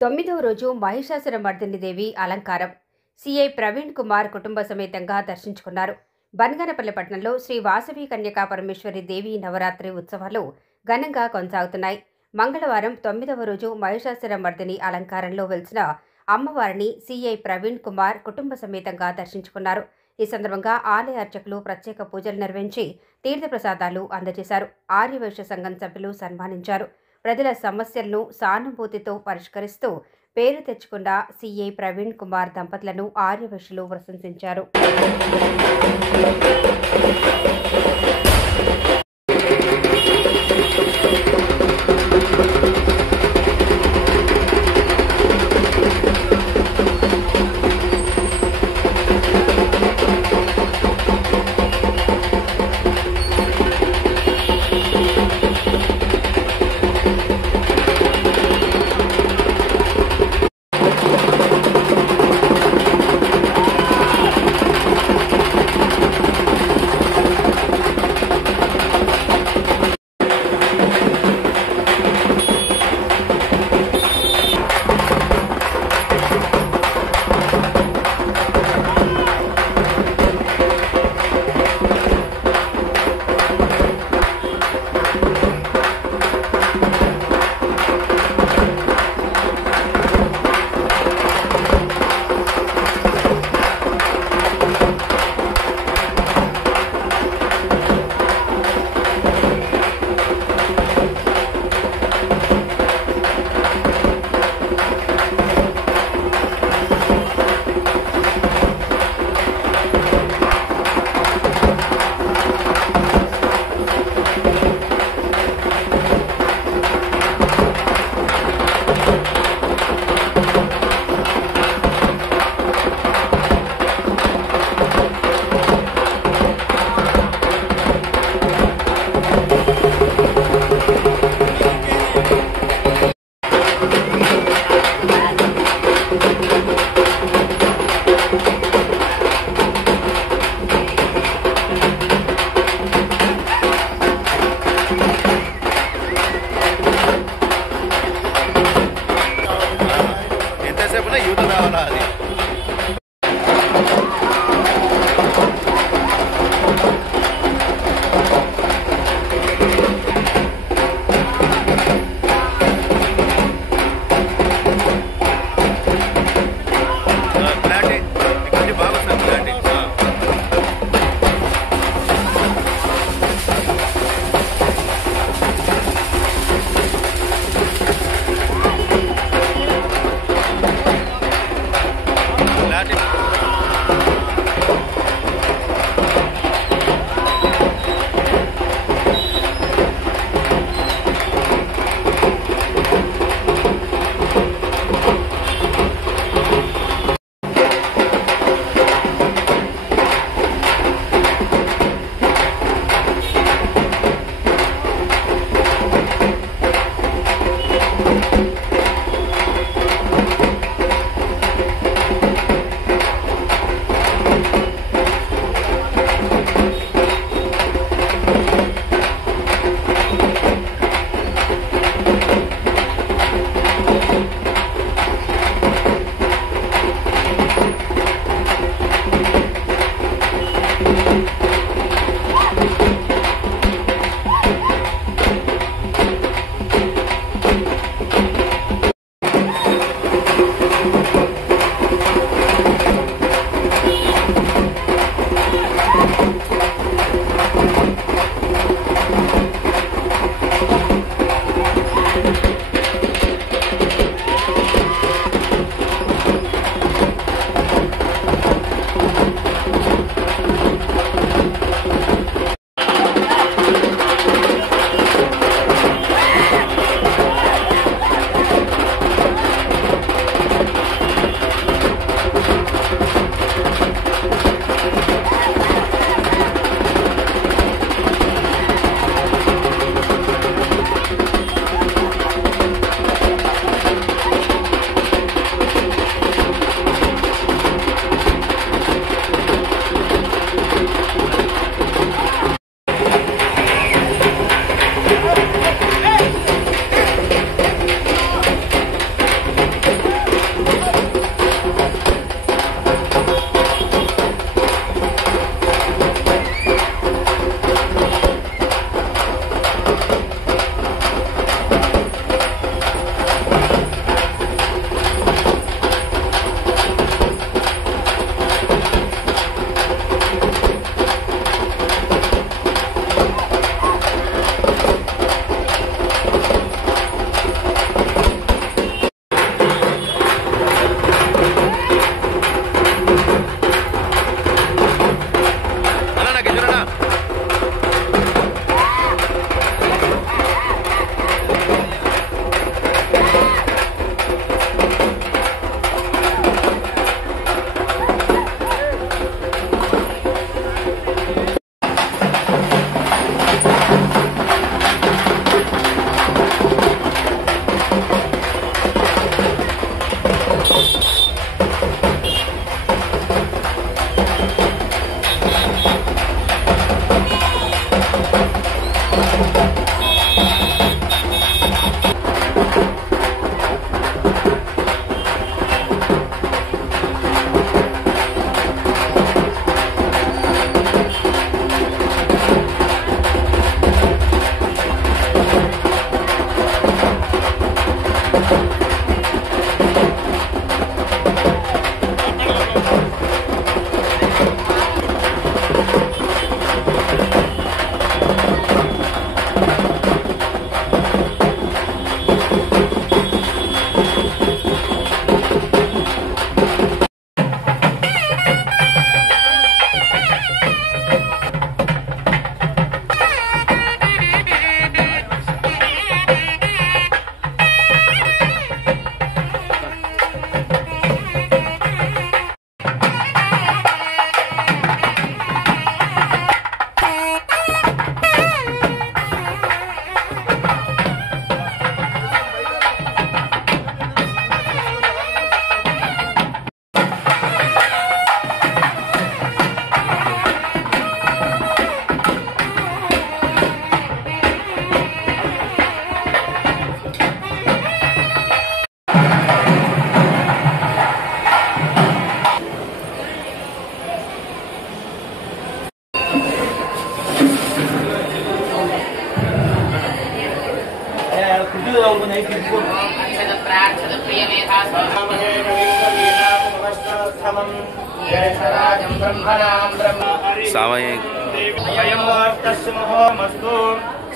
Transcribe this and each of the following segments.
9వ రోజు మహిషాసురమర్దిని దేవి అలంకారం. సీఐ ప్రవీణ్ కుమార్ కుటుంబ సమేతంగా దర్శించుకున్నారు. బనగానపల్లి పట్టణంలో శ్రీ వాసవి కన్యకా పరమేశ్వరి దేవి నవరాత్రి ఉత్సవాలు ఘనంగా కొనసాగుతున్నాయి. మంగళవారం 9వ రోజు మహిషాసురమర్దిని అలంకారంలో వెలిసిన అమ్మవారిని సీఐ ప్రవీణ్ కుమార్ కుటుంబ సమేతంగా దర్శించుకున్నారు. ఈ సందర్భంగా ఆలయ అర్చకులు ప్రత్యేక పూజలు నిర్వహించి తీర్థప్రసాదాలు అందజేశారు. ఆర్యవైశ్య సంఘం సభ్యులు సన్మానించారు. ప్రజల సమస్యలను సానుభూతితో పరిష్కరిస్తూ పేరు తెచ్చుకున్న సీఐ ప్రవీణ్ కుమార్ దంపతులను ఆర్యవైశ్యులు ప్రశంసించారు.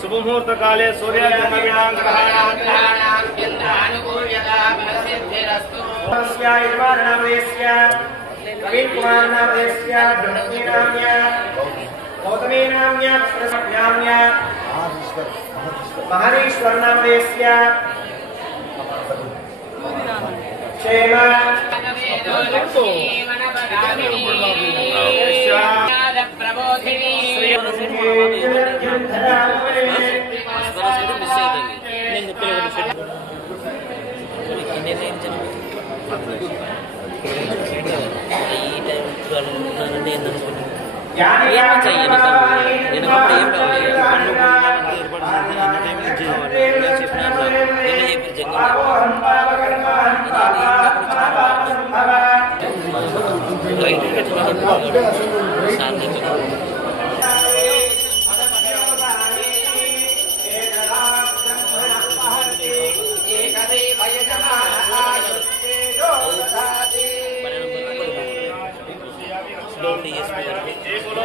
शुभमुहूर्त काले सूर्य प्रवीण कुमार महारेश्वर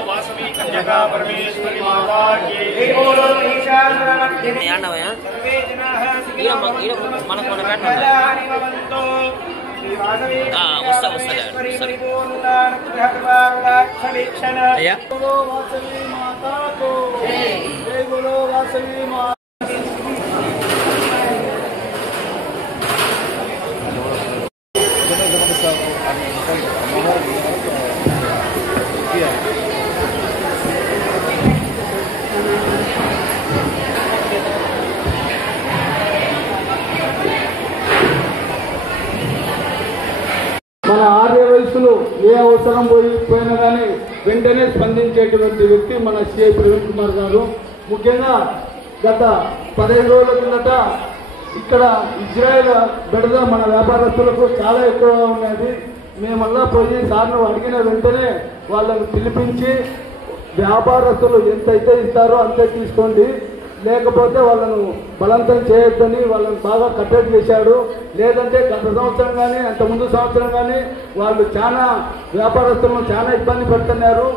वासवी कन्या परमेश्वरी माता की మన ఆర్య వయసులో ఏ అవసరం పోయినా కానీ వెంటనే స్పందించేటువంటి వ్యక్తి మన సిఐ ప్రవీణ్ కుమార్ గారు. ముఖ్యంగా గత 15 రోజుల కిందట ఇక్కడ ఇజ్రాయెల్ బెడద మన వ్యాపారస్తులకు చాలా ఎక్కువగా ఉన్నది. మేమల్లా పోయి సార్ను అడిగిన వెంటనే వాళ్ళని పిలిపించి వ్యాపారస్తులు ఎంతైతే ఇస్తారో అంతే తీసుకోండి, లేకపోతే వాళ్ళను బలవంతం చేయొద్దని వాళ్ళని బాగా కట్టడి చేశాడు. లేదంటే గత సంవత్సరం కానీ అంత ముందు సంవత్సరం కానీ వాళ్ళు చాలా వ్యాపారస్తులను చాలా ఇబ్బంది పెడుతున్నారు.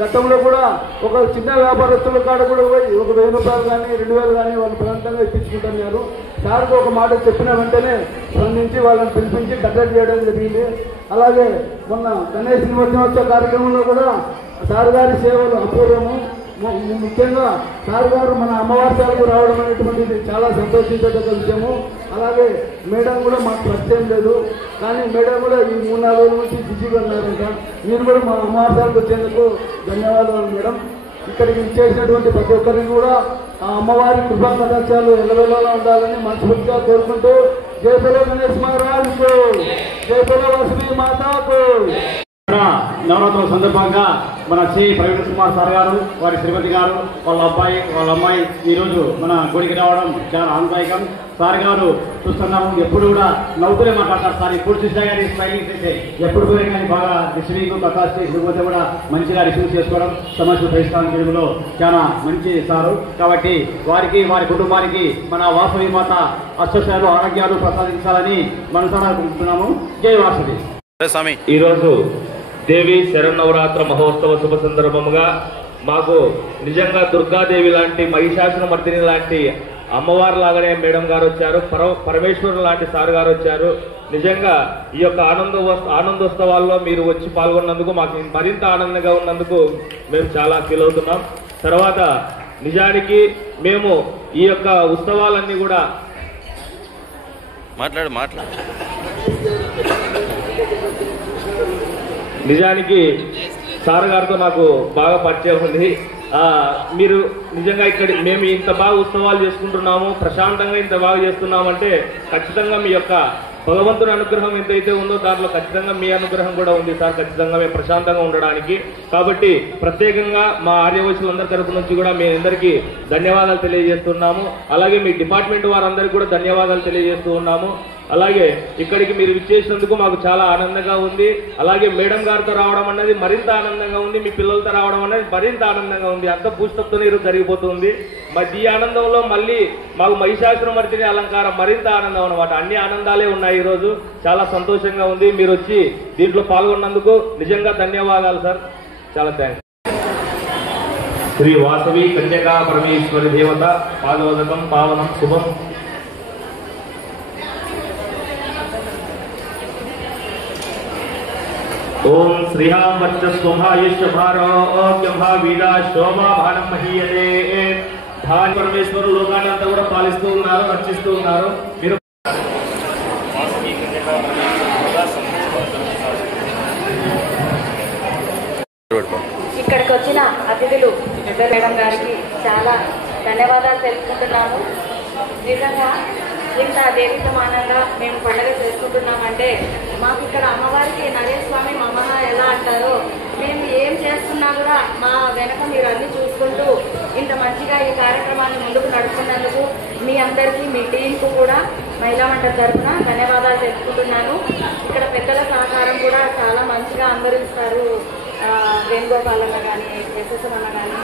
గతంలో కూడా ఒక చిన్న వ్యాపారస్తుల కాడ కూడా పోయి ఒక 1000 రూపాయలు కానీ 2000 కానీ వాళ్ళు బలవంతంగా ఇప్పించుకుంటున్నారు. సార్కు ఒక మాట చెప్పిన వెంటనే స్పందించి వాళ్ళని పిలిపించి కట్టడి చేయడం జరిగింది. అలాగే మొన్న గణేష్ నిమజ్జనోత్సవ కార్యక్రమంలో కూడా సార్ గారి సేవలు అపూర్వము. ముఖ్యంగా సార్ గారు మన అమ్మవారి రావడం అనేటువంటిది చాలా సంతోషించదగ్గ విషయము. అలాగే మేడం కూడా మాకు పరిచయం లేదు, కానీ మేడం కూడా ఈ 3-4 రోజుల నుంచి బిజీగా ఉన్నారంట. మీరు కూడా మా అమ్మవారికి వచ్చేందుకు ధన్యవాదాలు మేడం. ఇక్కడికి చేసినటువంటి ప్రతి ఒక్కరికి కూడా ఆ అమ్మవారి కృపా కటాక్షాలు ఎల్లవేళలా ఉండాలని మనస్ఫూర్తిగా కోరుకుంటూ జై బలో గణేష్ మహారాజుకు, జై బలో వాసవి మాతాకు. నవరాత్రుల సందర్భంగా మన శ్రీ ప్రవీణ్ కుమార్ సార్ గారు, వారి శ్రీమతి గారు, వాళ్ళ అమ్మాయి ఈరోజు మన గుడికి రావడం చాలా ఆనందదాయకం. సార్ గారు చూస్తున్నాము ఎప్పుడు కూడా నవ్వుతూనే మాట్లాడతారు. సార్ ఎప్పుడు చూసినా కానీ స్మైలింగ్ చేసే, ఎప్పుడు పోయినా కానీ బాగా రిసీవింగ్ కెపాసిటీ ఇకపోతే కూడా మంచిగా రిసీవ్ చేసుకోవడం, సమస్యలు పరిష్కారం చేయడంలో చాలా మంచి సారు. కాబట్టి వారికి వారి కుటుంబానికి మన వాసవి మాత అష్టశాలు ఆరోగ్యాలు ప్రసాదించాలని మనసారా కోరుకుంటున్నాము. జై వాసవి. ఈరోజు దేవి శరన్నవరాత్ర మహోత్సవ శుభ సందర్భముగా మాకు నిజంగా దుర్గాదేవి లాంటి మహిషాసురమర్దిని లాంటి అమ్మవారు లాగానే మేడం గారు వచ్చారు, పరమేశ్వరు లాంటి సార్ గారు వచ్చారు. నిజంగా ఈ యొక్క ఆనందోత్సవాల్లో మీరు వచ్చి పాల్గొన్నందుకు మాకు మరింత ఆనందంగా ఉన్నందుకు మేము చాలా ఫీల్ అవుతున్నాం. తర్వాత నిజానికి మేము ఈ యొక్క ఉత్సవాలన్నీ కూడా నిజానికి సార్ గారితో నాకు బాగా పరిచయం ఉంది. మీరు నిజంగా ఇక్కడ మేము ఇంత బాగా ఉత్సవాలు చేసుకుంటున్నాము, ప్రశాంతంగా ఇంత బాగా చేస్తున్నామంటే ఖచ్చితంగా మీ యొక్క భగవంతుని అనుగ్రహం ఎంతైతే ఉందో దాంట్లో ఖచ్చితంగా మీ అనుగ్రహం కూడా ఉంది సార్. ఖచ్చితంగా మేము ప్రశాంతంగా ఉండడానికి. కాబట్టి ప్రత్యేకంగా మా ఆర్యవైశ్యులందరి తరపు నుంచి కూడా మీ అందరికీ ధన్యవాదాలు తెలియజేస్తున్నాము. అలాగే మీ డిపార్ట్మెంట్ వారందరికీ కూడా ధన్యవాదాలు తెలియజేస్తూ ఉన్నాము. అలాగే ఇక్కడికి మీరు విచ్చేసినందుకు మాకు చాలా ఆనందంగా ఉంది. అలాగే మేడం గారితో రావడం అనేది మరింత ఆనందంగా ఉంది. మీ పిల్లలతో రావడం అనేది మరింత ఆనందంగా ఉంది. అంత పూస్తప్తో ఈరోజు జరిగిపోతుంది. మరి ఈ ఆనందంలో మళ్ళీ మాకు మహిషాసురమర్దిని అలంకారం మరింత ఆనందం అన్నమాట. అన్ని ఆనందాలే ఉన్నాయి. ఈరోజు చాలా సంతోషంగా ఉంది. మీరు వచ్చి దీంట్లో పాల్గొన్నందుకు నిజంగా ధన్యవాదాలు సార్. చాలా థ్యాంక్స్. శ్రీ వాసవి కన్యకా పరమేశ్వరి దేవత పాదోదకం పావనం శుభం. ఓం శ్రీహాం వర్చస్వభాయుష్యభారోగ్యంభా వీడా శోభా భానం మహీయతే. ధాని పరమేశ్వరులు లోకాన్ని అంతా కూడా పాలిస్తూ ఉన్నారు, రక్షిస్తూ ఉన్నారు. మీరు ఇక్కడికి వచ్చిన అతిథులు మేడం గారికి చాలా ధన్యవాదాలు తెలుపుకుంటున్నాము. నిజంగా ఇంత దేవి సమానంగా మేము పండుగ చేసుకుంటున్నామంటే మాకు ఇక్కడ అమ్మవారికి నరేస్వామి మమ్మ ఎలా అంటారో మేము ఏం చేస్తున్నా కూడా మా వెనక మీరు అన్ని చూసుకుంటూ ఇంత మంచిగా ఈ కార్యక్రమాన్ని ముందుకు నడుపుతున్నందుకు మీ అందరికీ మీ టీంకు కూడా మహిళా మండలి తరఫున ధన్యవాదాలు తెలుపుకుంటున్నాను. ఇక్కడ పెద్దల సహకారం కూడా చాలా మంచిగా అందరూ ఇస్తారు. వేణుగోపాల్ అన్న కానీ, ఎస్ఎస్ఎం అన్న కానీ,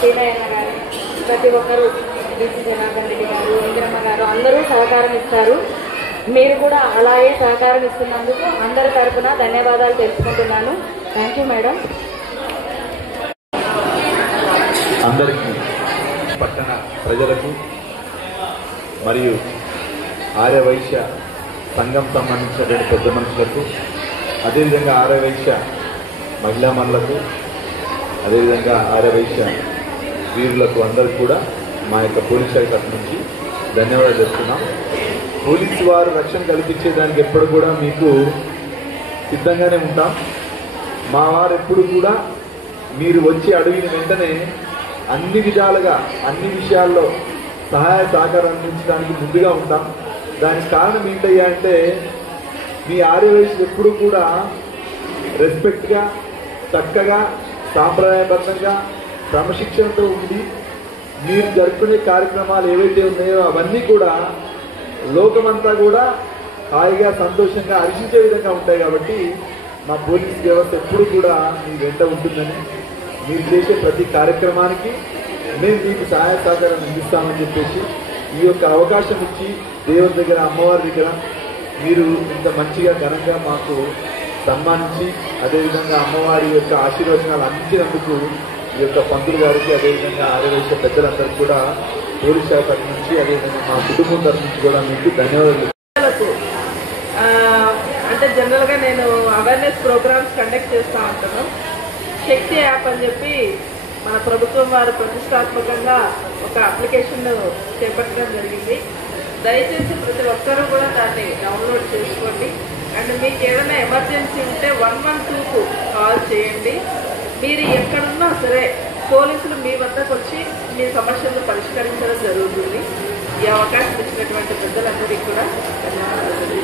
సీనయ్య అన్న కానీ, ప్రతి ఒక్కరూ బీసీ జనార్దన్ రెడ్డి గారు, ఇందిరమ్మ గారు అందరూ సహకారం ఇస్తారు. మీరు కూడా అలాగే సహకారం ఇస్తున్నందుకు అందరి తరఫున ధన్యవాదాలు తెలుసుకుంటున్నాను. Thank you madam. అందరికీ పట్టణ ప్రజలకు మరియు ఆర్యవైశ్య సంఘం సంబంధించినటువంటి పెద్ద మనుషులకు, అదేవిధంగా ఆర్యవైశ్య మహిళా మనులకు, అదేవిధంగా ఆర్యవైశ్య వీరులకు అందరికీ కూడా మా యొక్క పోలీస్ శాఖ తరఫు నుంచి ధన్యవాదాలు చెప్తున్నాం. పోలీసు వారు రక్షణ కల్పించేదానికి ఎప్పుడు కూడా మీకు సిద్ధంగానే ఉంటాం. మా వారు ఎప్పుడు కూడా మీరు వచ్చి అడిగిన వెంటనే అన్ని విధాలుగా అన్ని విషయాల్లో సహాయ సహకారం అందించడానికి ముందుగా ఉంటాం. దానికి కారణం ఏంటయ్యా అంటే మీ ఆర్యవైశ్యులు ఎప్పుడు కూడా రెస్పెక్ట్గా, చక్కగా, సాంప్రదాయబద్ధంగా, క్రమశిక్షణతో ఉండి మీరు జరుపుకునే కార్యక్రమాలు ఏవైతే ఉన్నాయో అవన్నీ కూడా లోకమంతా కూడా హాయిగా సంతోషంగా హర్షించే విధంగా ఉంటాయి. కాబట్టి మా పోలీస్ వ్యవస్థ ఎప్పుడు కూడా మీ వెంట ఉంటుందని, మీరు చేసే ప్రతి కార్యక్రమానికి మేము మీకు సహాయ సహకారం అందిస్తామని చెప్పేసి ఈ యొక్క అవకాశం ఇచ్చి దేవుని దగ్గర, అమ్మవారి దగ్గర మీరు ఇంత మంచిగా ఘనంగా మాకు సన్మానించి అదేవిధంగా అమ్మవారి యొక్క ఆశీర్వచనాలు అందించినందుకు ఈ యొక్క పంతులు గారికి, అదేవిధంగా ఆర్యవైశ్య పెద్దలందరికీ కూడా పోలీస్ శాఖ తరఫు నుంచి, అదేవిధంగా మా కుటుంబం తరఫు నుంచి కూడా మీకు ధన్యవాదాలు. అంటే జనరల్గా నేను అవేర్నెస్ ప్రోగ్రామ్స్ కండక్ట్ చేస్తూ ఉంటాను. శక్తి యాప్ అని చెప్పి మన ప్రభుత్వం వారు ప్రతిష్టాత్మకంగా ఒక అప్లికేషన్ చేపట్టడం జరిగింది. దయచేసి ప్రతి ఒక్కరూ కూడా దాన్ని డౌన్లోడ్ చేసుకోండి. అండ్ మీకు ఏదైనా ఎమర్జెన్సీ ఉంటే 112కు కాల్ చేయండి. మీరు ఎక్కడున్నా సరే పోలీసులు మీ వద్దకు వచ్చి మీ సమస్యలను పరిష్కరించడం జరుగుతుంది. ఈ అవకాశం ఇచ్చినటువంటి పెద్దలందరికీ కూడా ధన్యవాదాలు.